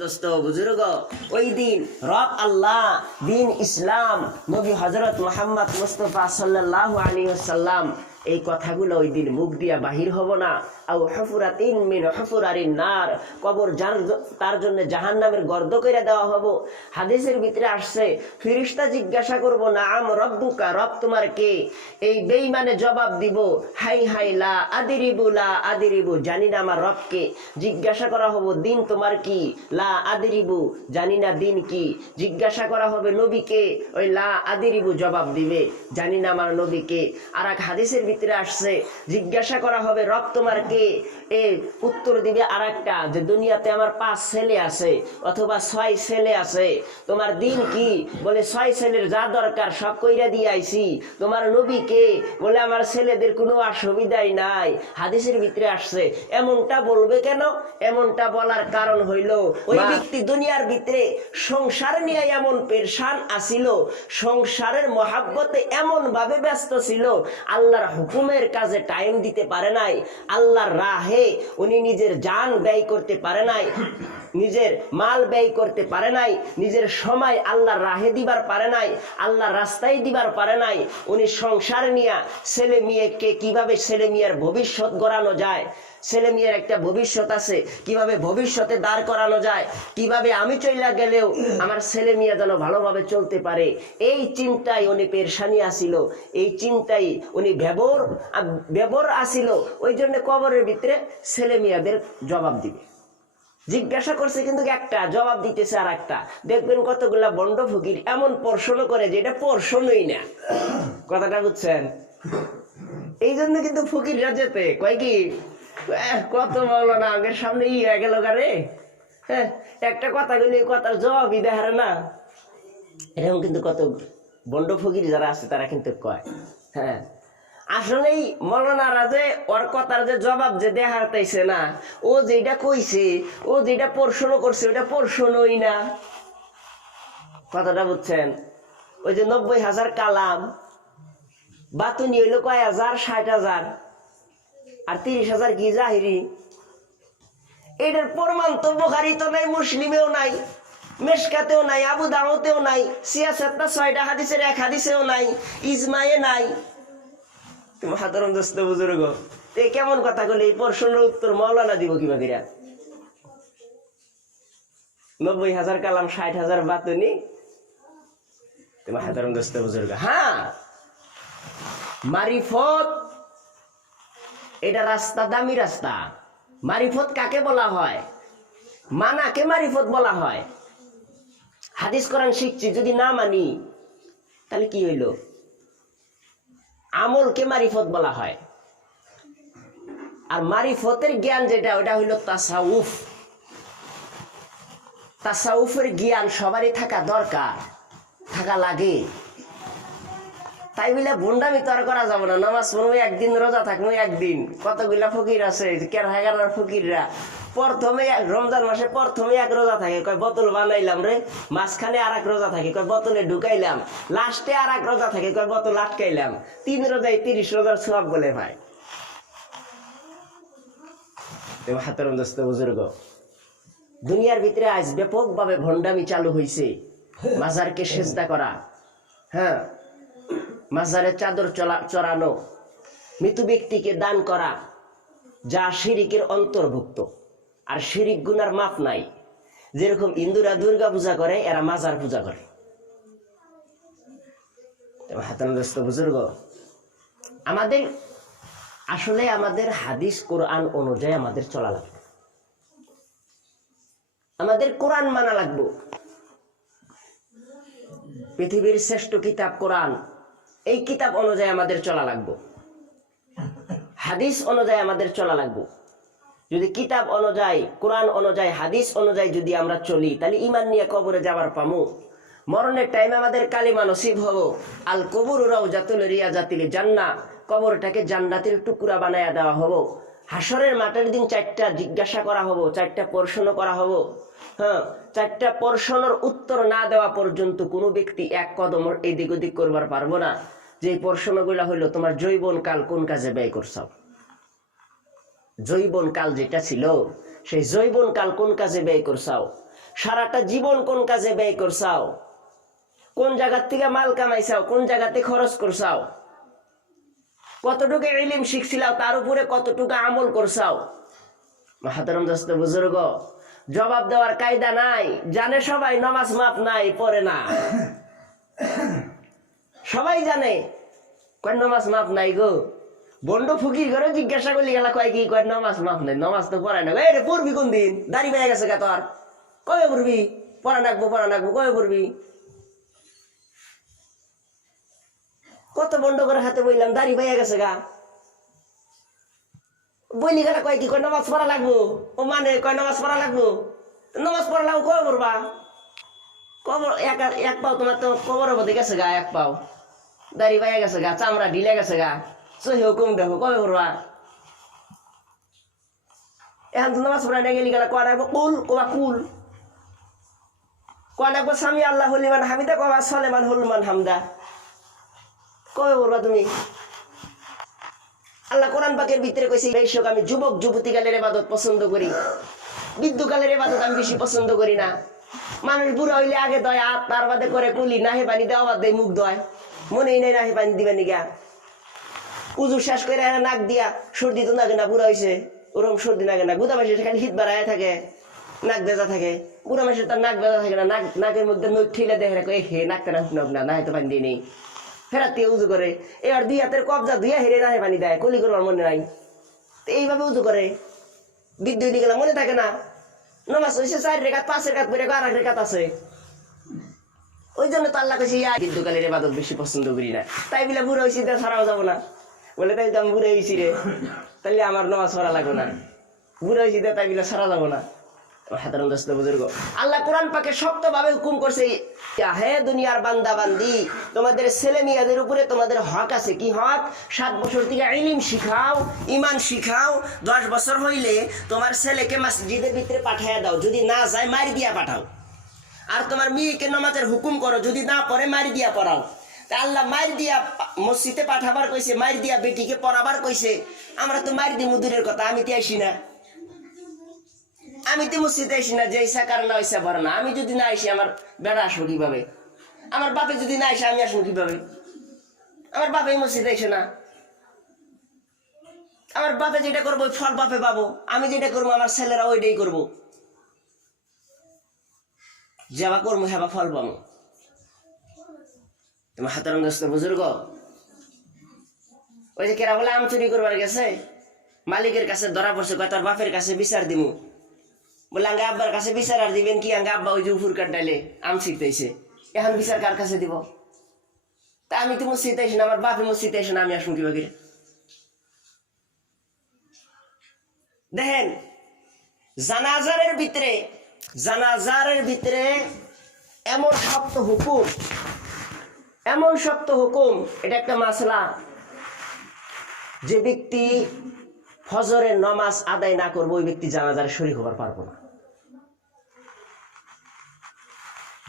দোস্ত বুজুর্গ, ওই দিন রব আল্লাহ দিন ইসলাম নবী হজরত মোহাম্মদ মুস্তফা সাল্লাহ আলী সাল্লাম এই কথাগুলো ওই দিন মুখ দিয়া বাহির হব না। আও হফুরাতিন মিন হফুরারিন নার। কবর যার তার জন্য জাহান্নামের গর্দ করে দেওয়া হব। হাদিসের ভিতরে আসছে, ফিরিস্তা জিজ্ঞাসা করব না আম রব্বুকা, রব তোমার কে? এই বেইমানে জবাব দিব, হাই হাই, লা আদিরিবু লা আদিরিবু, জানি না আমার রবকে। জিজ্ঞাসা করা হব, দিন তোমার কি? লা আদিরিবু, জানি না দিন কি। জিজ্ঞাসা করা হবে নবীকে ওই লা আদিরিবু জবাব দিবে, জানি না আমার নবীকে আর এক হাদিসের ভিতরে আসছে জিজ্ঞাসা করা হবে রব তোমার কে? এ উত্তর দিবে আর একটা যে দুনিয়াতে আমার পাঁচ ছেলে আছে অথবা ছয় ছেলে আছে। তোমার দিন কি? বলে ছয় ছেলের যা দরকার সব কইরা দিয়ে আইছি। তোমার নবী কে? বলে আমার ছেলেদের কোনো অসুবিধাই নাই। হাদিসের ভিতরে আসছে এমনটা বলবে কেন? এমনটা বলার কারণ হইল ওই ব্যক্তি দুনিয়ার ভিতরে সংসার নিয়ে এমন পেরশান আসিল সংসারের মহাব্বতে এমন ভাবে ব্যস্ত ছিল আল্লাহর হুকুমের কাজে টাইম দিতে পারে নাই, আল্লাহর রাহে উনি নিজের জান ব্যয় করতে পারে নাই। নিজের মাল ব্যয় করতে পারে নাই, নিজের সময় আল্লাহর রাহে দিবার পারে নাই আল্লাহর রাস্তায় দিবার পারে নাই, উনি সংসার নিয়ে ছেলে মেয়েকে কীভাবে ছেলে মেয়ের ভবিষ্যৎ গড়ানো যায়? ছেলে মেয়ের একটা ভবিষ্যৎ আছে, কীভাবে ভবিষ্যতে দাঁড় করানো যায়? কীভাবে আমি চইলা গেলেও আমার ছেলে মেয়ে যেন ভালোভাবে চলতে পারে? এই চিন্তায় উনি পেরশানি আসিল, এই চিন্তায় উনি ব্যবর ব্যবর আসিল, ওই জন্য কবরের ভিতরে ছেলে মেয়েদের জবাব দিবে। জিজ্ঞাসা করছে, কিন্তু একটা, জবাব দিতেছে আর একটা দেখবেন কতগুলা বন্ড ফকির এমন প্রশ্ন করে যে এটা প্রশ্নই না। কথাটা বুঝছেন? এই জন্য কিন্তু ফকিররা যেতে। কয় কি? কত বলো না আগের সামনে ই হয়ে গেল গারে হ্যাঁ একটা কথা বলি কথার জবাবই দেখারে না। এরকম কিন্তু কত বন্ড ফকির যারা আছে, তারা কিন্তু কয়। হ্যাঁ আসলেই মৌলানারা যে ওর কথার যে জবাব যে দেখাতেছে না, ও যেটা কইছে, ও যেটা প্রশ্ন করছে ওটা প্রশ্নই না। কথাটা বুঝছেন? ওই যে নব্বই হাজার কালাম, বাতুনি হইল কয় হাজার? ষাট হাজার। আর তিরিশ হাজার কি জাহিরি? এটার প্রমাণ তো বোখারিতে নাই, মুসলিমেও নাই, মেশকাতেও নাই, আবু দাওতেও নাই সিয়াসাতটা ছয়টা হাদিসের এক হাদিসেও নাই, ইজমায়ে নাই। তুমি সাধারণ দোস্ত বুজুর্গ। এ কেমন কথা কলে এই প্রশ্নের উত্তর মৌলানা দিব কিবা কিরা নব্বই হাজার কালাম, ষাট হাজার বাতুনি। তোমার সাধারণ দোস্ত বুজুর্গ। হ্যাঁ। মারিফত, এটা রাস্তা, দামি রাস্তা। মারিফত কাকে বলা হয়? মানাকে মারিফত বলা হয়। হাদিস কোরআন শিখছি, যদি না মানি, তাহলে কি হইল? আমলকে মারিফত বলা হয়। আর মারিফতের জ্ঞান যেটা, ওটা হইল তাসাউফ। তাসাউফের জ্ঞান সবারই থাকা দরকার, থাকা লাগে। তাই বলে ভুন্ডামি তো আর করা যাবে না। নামাজ পড়ব একদিন রোজা থাকব একদিন। কতগুলা ফকির আছে কেরহাগার ফকিররা? প্রথমে রমজান মাসে প্রথমে এক রোজা থাকে। কয়, বোতল বানাইলাম রে, মাঝখানে আর এক রোজা থাকে। কয়, বোতলে ঢুকাইলাম, লাস্টে আর এক রোজা থাকে। কয়, বোতল আটকাইলাম। তিন রোজায় তিরিশ রোজার সব বলে ভাই। হাতের দোস্ত বুজুর্গ। দুনিয়ার ভিতরে আজ ব্যাপকভাবে ভণ্ডামি চালু হয়েছে মাজারকে সেজদা করা। হ্যাঁ? মাজারে চাদর চলা চড়ানো, মৃত ব্যক্তিকে দান করা, যা শিরিকের অন্তর্ভুক্ত। আর শিরিক গুনার মাপ নাই। যেরকম হিন্দুরা দুর্গা পূজা করে, এরা মাজার পূজা করে। বুজুর্গ, আমাদের আসলে আমাদের হাদিস কোরআন অনুযায়ী আমাদের চলা লাগবে। আমাদের কোরআন মানা লাগবে। পৃথিবীর শ্রেষ্ঠ কিতাব কোরআন। এই কিতাব অনুযায়ী আমাদের চলা লাগবো। হাদিস অনুযায়ী আমাদের চলা লাগবো। যদি কিতাব অনুযায়ী, কোরআন অনুযায়ী, হাদিস অনুযায়ী যদি আমরা চলি, তাহলে ইমান নিয়ে কবরে যাবার পামু। মরণের টাইমে আমাদের কালিমা নসিব হব। আল কবুর রাও জাতুল রিয়া জাতিলে জান্না কবরটাকে জান্নাতের টুকরা বানায়া দেওয়া হব। হাসরের মাঠের দিন চারটা জিজ্ঞাসা করা হব, চারটা প্রশ্ন করা হব। হ্যাঁ চারটা প্রশ্নের উত্তর না দেওয়া পর্যন্ত কোনো ব্যক্তি এক কদম এদিক ওদিক করবার পারব না। যে প্রশ্নগুলো হইল, তোমার জৈবন কাল কোন কাজে ব্যয় করছ? জৈবন কাল যেটা ছিল, সেই জৈবন কাল কোন কাজে ব্যয় করছাও? সারাটা জীবন কোন কাজে ব্যয় করছাও? কোন জায়গার থেকে মাল কামাইছাও? কোন জায়গাতে খরচ করছাও? কতটুকু ইলিম শিখছিলাও, তার উপরে কতটুকু আমল করছাও? মাহাতারম দোস্ত বুজুর্গ, জবাব দেওয়ার কায়দা নাই। জানে সবাই, নামাজ মাপ নাই, পড়ে না। সবাই জানে, কয় নামাজ মাপ নাই গো? বন্ড ফুকির করে জিজ্ঞাসা করলি গেলা কয় কি? কয় নামাজ মাপ নাই, নামাজ তো পড়ায় না এই রে, পড়বি কোন দিন দাড়ি পেয়ে গেছে গা তোর? কবে পড়বি? পড়া নাকবো পড়া নাকবো, কবে পড়বি? কত করে হাতে বইলাম, দাড়ি পেয়ে গেছে গা। বইলি গেলে কয় কি, কয় নামাজ পড়া লাগবো? ও মানে কয় নামাজ পড়া লাগবো? নামাজ পড়া লাগবো, কবে পড়বা? কবর, এক এক পাও তোমার তো কবরের মধ্যে গেছে গা, এক পাও। দাড়ি পাইয়া গেছে গা, চামড়া ঢিলে গেছে গা। সহি হুকুম দেখো, কবে পড়বা? এখন তো নামাজ পড়া নিয়ে গেলি গেলা কোয়া রাখব? কুল, কোবা কুল। কোয়া রাখব? স্বামী আল্লাহ হলিমান হামিদা, কবা সলেমান হলমান হামদা। কবে পড়বা তুমি? আল্লাহ কোরআন পাকের ভিতরে কইছে এই শোক আমি যুবক যুবতী কালের এবাদত পছন্দ করি। বিদ্যুকালের এবাদত আমি বেশি পছন্দ করি না। মানুষ বুড়ো হইলে আগে দয় আর তার বাদে করে কুলি, নাহে পানি দেওয়া বাদ দেয়, মুখ দয় মনেই নেই নাহে পানি দিবে নিগা। উজু শেষ করে নাক দিয়া, সর্দি তো নাগে না, বুড়া হয়েছে ওরকম সর্দি নাগে না। গুদা মাসে খালি হিট বাড়ায় থাকে, নাক বেজা থাকে। বুড়া মাসে তার নাক বেজা থাকে না। নাক নাকের মধ্যে নখ ঠেলে দেখে রাখো এই হে, নাকটা না শুনক না, নাহে তো পানি দিয়ে নেই। ফেরাত উজু করে। এবার দুই হাতের কবজা দুইয়া হেরে নাহে পানি দেয়, কলি করবার মনে নাই। তো এইভাবে উজু করে। বিদ্যুৎ গেলে মনে থাকে না। নমাজ হয়েছে চার রেখাত, পাঁচ রেখাত পরে আর এক রেখাত আছে। ওই জন্য তো আল্লাহ কাছে ইয়া বিদ্যুকালের এবাদত বেশি পছন্দ করি না। তাই বলে বুড়ো হয়েছি তো ছাড়াও যাব না। বলে তাই তো আমি বুড়ো হয়েছি রে। তাহলে আমার নমাজ পড়া লাগবে না। বুড়ো হয়েছি তাই বলে ছাড়া যাব না। হাতারন দোস্ত বুজুর্গ। আল্লাহ কোরআন পাকে শক্তভাবে হুকুম করছে হে দুনিয়ার বান্দা বান্দি তোমাদের ছেলে মেয়েদের উপরে তোমাদের হক আছে কি হক? সাত বছর থেকে ইলিম শিখাও ইমান শিখাও, দশ বছর হইলে তোমার ছেলেকে মসজিদের ভিতরে পাঠাইয়া দাও, যদি না যায় মারি দিয়া পাঠাও। আর তোমার মেয়েকে নামাজের হুকুম করো, যদি না পড়ে মারি দিয়া পড়াও। তা আল্লাহ মার দিয়া মসজিদে পাঠাবার কইছে, মার দিয়া বেটিকে পড়াবার কইছে। আমরা তো মার দি মুদুরের কথা, আমি তো আইসি না। আমি তো মসজিদে আইসি না, যে ইচ্ছা কারণ ইচ্ছা বড় না। আমি যদি না আইসি, আমার বেড়া আসব কীভাবে? আমার বাপে যদি না আসে আমি আসব কীভাবে? আমার বাপে মসজিদে আইসে না। আমার বাপে যেটা করব ফল বাপে পাবো। আমি যেটা করব, আমার ছেলেরা ওইটাই করব। যাবা করব হেবা ফল পাবো। তোমার হাতের দোস্ত বুজুর্গ? ওই যে কেরা বলে, আম চুরি করবার গেছে? মালিকের কাছে ধরা পড়ছে তোর বাপের কাছে বিচার দিমু। বলে আঙ্গা আব্বার কাছে বিচার আর দিবেন কি? আঙ্গা আব্বা ওই যে উফুর কাটাইলে আম শিখতেছে এখন বিচার কার কাছে দিব? তা আমি তো মসজিদে আসি না, আমার বাপে মসজিদে আসে না, আমি আসুন কীভাবে দেখেন, জানাজারের ভিতরে জানাজারের ভিতরে এমন শক্ত হুকুম, এমন শক্ত হুকুম, এটা একটা মাসলা। যে ব্যক্তি ফজরের নমাজ আদায় না করব, ওই ব্যক্তি জানাজার শরীর হবার পারব না।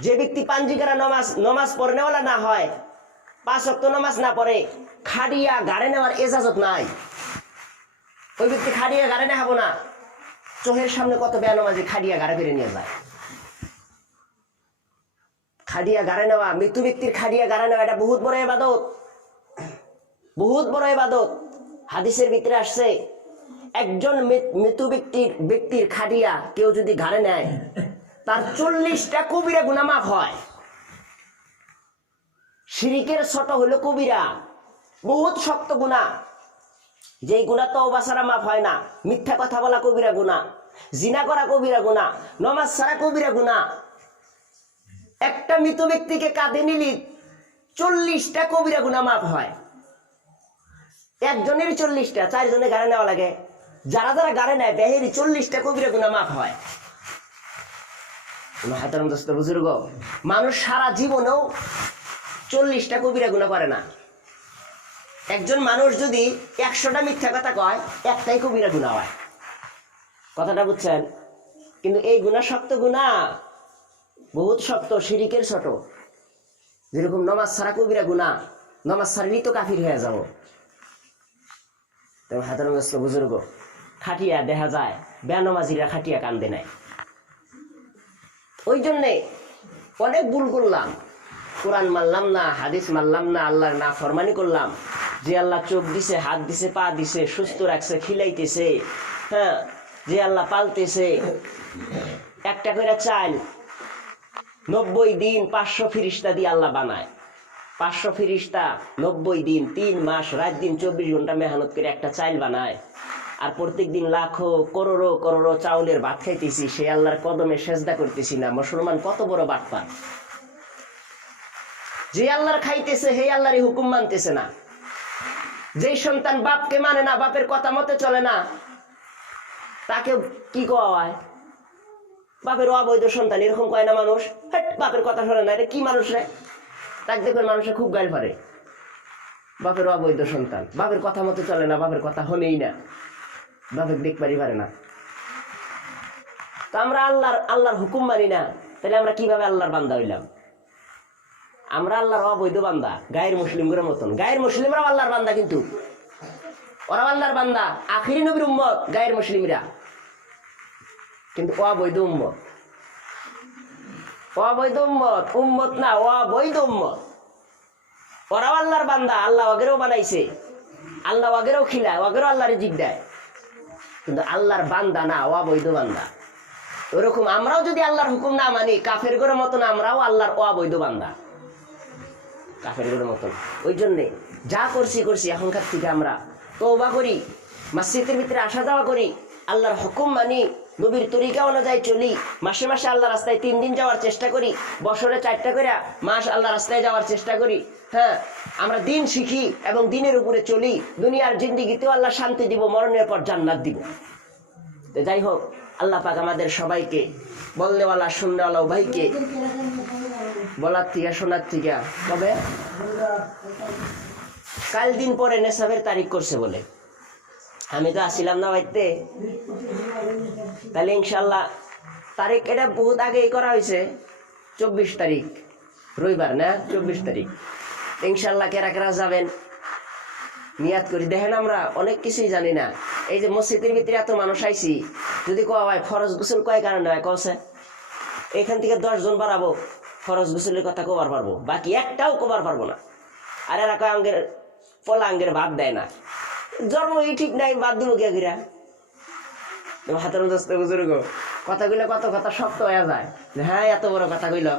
যে ব্যক্তি পাঞ্জিকারা নমাজ নমাজ পড়নেওয়ালা না হয়, পাঁচ অক্ত নমাজ না পড়ে, খাড়িয়া গাড়ে নেওয়ার এজাজত নাই। ওই ব্যক্তি খাড়িয়া গাড়ে নেহাবো না। চোখের সামনে কত বেয়ানমাজি খাড়িয়া গাড়ে করে নিয়ে যায়। খাড়িয়া গাড়ে নেওয়া, মৃত্যু ব্যক্তির খাড়িয়া গাড়ে নেওয়া, এটা বহুত বড় এবাদত বহুত বড় এবাদত হাদিসের ভিতরে আসছে, একজন মৃত্যু ব্যক্তির ব্যক্তির খাটিয়া কেউ যদি ঘাড়ে নেয় তার চল্লিশটা কবিরা গুণা মাফ হয়। শিরিকের ছোট হলো কবিরা। বহুত শক্ত গুণা। যেই গুণা তো অবাসারা মাফ হয় না। মিথ্যা কথা বলা কবিরা গুণা। জিনা করা কবিরা গুণা। নমাজ ছাড়া কবিরা গুণা। একটা মৃত ব্যক্তিকে কাঁধে নিলি চল্লিশটা কবিরা গুণা মাফ হয়। একজনের চল্লিশটা চারজনে গাড়ি নেওয়া লাগে। যারা যারা গাড়ি নেয়, বেহেরি চল্লিশটা কবিরা গুণা মাফ হয়। হাতারাম দোস্ত বুজুর্গ। মানুষ সারা জীবনেও চল্লিশটা কবিরা গুণা করে না। একজন মানুষ যদি একশোটা মিথ্যা কথা কয়, একটাই কবিরা গুণা হয়। কথাটা বুঝছেন? কিন্তু এই গুণা শক্ত গুণা বহুত শক্ত, শিরিকের ছোট। যেরকম নমাজ ছাড়া কবিরা গুণা নমাজ ছাড়লেই তো কাফির হয়ে যাব। তবে হাতারগ্রস্ত বুজুর্গ, খাটিয়া দেখা যায়, বেনমাজিরা খাটিয়া কান্দে নাই। ওই জন্যে অনেক ভুল করলাম। কোরআন মানলাম না, হাদিস মানলাম না, আল্লাহর না ফরমানি করলাম। যে আল্লাহ চোখ দিছে, হাত দিছে, পা দিছে, সুস্থ রাখছে, খিলাইতেছে হ্যাঁ যে আল্লাহ পালতেছে, একটা করে চাল নব্বই দিন পাঁচশো ফিরিস্তা দিয়ে আল্লাহ বানায়। পাঁচশো ফিরিস্তা নব্বই দিন, তিন মাস, রাত দিন চব্বিশ ঘণ্টা মেহনত করে একটা চাইল বানায়। আর প্রত্যেক দিন লাখো করোড়ো করোড়ো চাউলের ভাত খাইতেছি। সেই আল্লাহর কদমে সেজদা করতেছি না। মুসলমান কত বড় বাটপার। যে আল্লাহর খাইতেছে সেই আল্লাহরই হুকুম মানতেছে না। যেই সন্তান বাপকে মানে না বাপের কথা মতে চলে না তাকে কি কওয়া হয় বাপের অবৈধ সন্তান এরকম কয় না মানুষ? হেট, বাপের কথা শোনে না। এটা কি মানুষ রে? তাকে দেখবেন মানুষে খুব গাইল পারে বাপের অবৈধ সন্তান। বাপের কথা মতো চলে না বাপের কথা হলেই না। বাপের দেখবারই পারে না। তো আমরা আল্লাহর আল্লাহর হুকুম মানি না, তাহলে আমরা কীভাবে আল্লাহর বান্দা হইলাম? আমরা আল্লাহর অবৈধ বান্দা, গায়ের মুসলিমগুলোর মতন। গায়ের মুসলিমরাও আল্লাহর বান্দা কিন্তু। ওরাও আল্লাহর বান্দা। আখিরি নবীর উম্মত, গায়ের মুসলিমরা। কিন্তু অবৈধ উম্মত। অবৈধ উম্মত উম্মত না, অবৈধ উম্মত। ওরাও আল্লাহর বান্দা, আল্লাহ ওগেরও বানাইছে। আল্লাহ ওগেরও খিলায়, ওগেরও আল্লাহরে জিগ দেয়। কিন্তু আল্লাহর বান্দা না, অবৈধ বান্দা। ওরকম আমরাও যদি আল্লাহর হুকুম না মানি কাফের গরের মতন আমরাও আল্লাহর অবৈধ বান্দা। কাফের গরের মতন। ওই জন্যে যা করছি করছি, এখনকার থেকে আমরা তৌবা করি, মসজিদের ভিতরে আসা যাওয়া করি, আল্লাহর হুকুম মানি নবীর তরিকা অনুযায়ী চলি। মাসে মাসে আল্লাহ রাস্তায় তিন দিন যাওয়ার চেষ্টা করি। বছরে চারটা করে মাস আল্লাহ রাস্তায় যাওয়ার চেষ্টা করি। হ্যাঁ আমরা দিন শিখি এবং দিনের উপরে চলি। দুনিয়ার জিন্দিগিতেও আল্লাহ শান্তি দিব, মরণের পর জান্নাত দিব। যাই হোক, আল্লাহ পাক আমাদের সবাইকে বললেওয়ালা শুননেওয়ালা ভাইকে বলার থেকে, শোনার থেকে। তবে কাল দিন পরে নেশাবের তারিখ করছে বলে। আমি তো আসিলাম না বাড়িতে তাহলে ইনশাল্লাহ তারিখ এটা বহুত আগেই করা হয়েছে, চব্বিশ তারিখ, রবিবার না? চব্বিশ তারিখ। ইনশাল্লাহ কেরা কেরা যাবেন, নিয়াত করি। দেখেন আমরা অনেক কিছুই জানি না। এই যে মসজিদের ভিতরে এত মানুষ আইছি, যদি কোয়া হয় ফরজ গোসল কয় কারণে হয়? কছে এখান থেকে দশ জন বাড়াবো, ফরজ গোসলের কথা কবার পারব। বাকি একটাও কবার পারব না। আর এরা কয় আঙ্গের পলা আঙ্গের ভাত দেয় না। জন্মই ঠিক নাই বাদ দিব কে গিরা হাতের দোস্ত বুজুর্গ কথাগুলো কত কথা শক্ত হয়ে যায়। হ্যাঁ এত বড় কথা কইল।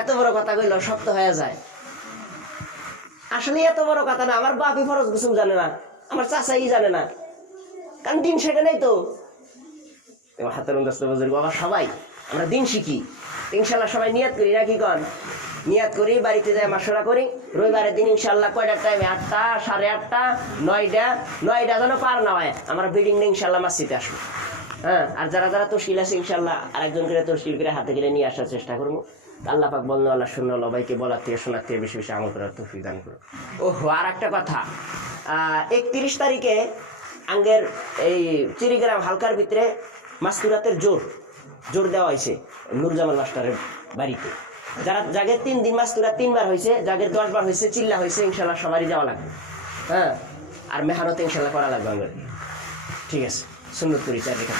এত বড় কথা কইল শক্ত হয়ে যায়। আসলে এত বড় কথা না আমার বাপি ফরজ গুসুম জানে না আমার চাচাই জানে না। কারণ দিন শেখে নাই তো। হাতের দোস্ত বুজুর্গ আবার সবাই আমরা দিন শিখি। ইনশাল্লাহ সবাই নিয়াত করি নাকি কন? নিয়াত করি, বাড়িতে যাই মাসরা করি। রবিবারের দিন ইনশাল্লাহ কয়টার টাইমে আটটা, সাড়ে আটটা, নয়টা। নয়টা যেন পার না হয়, আমরা বিল্ডিং নিয়ে ইনশাল্লাহ মাসিতে আসব। হ্যাঁ আর যারা যারা তশিল আছে, ইনশাল্লাহ আরেকজন করে তশিল করে হাতে গেলে নিয়ে আসার চেষ্টা করব। আল্লাহ পাক বলল আল্লাহ শূন্য ভাইকে বলার থেকে, শোনার থেকে বেশি বেশি আমল করার তৌফিক দান করো ওহো, আর একটা কথা। একত্রিশ তারিখে আঙ্গের এই চিরিগ্রাম হালকার ভিতরে মাস্তুরাতের জোর জোর দেওয়া হয়েছে, নুরজামাল মাস্টারের বাড়িতে। যারা জাগের তিন দিন মাস তোরা তিনবার হয়েছে জাগের দশ বার হয়েছে চিল্লা হয়েছে ইনশাল্লাহ সবারই যাওয়া লাগবে। হ্যাঁ? আর মেহনত ইনশাল্লাহ করা লাগবে আমাদের। ঠিক আছে সুন্দর করি চার রেখা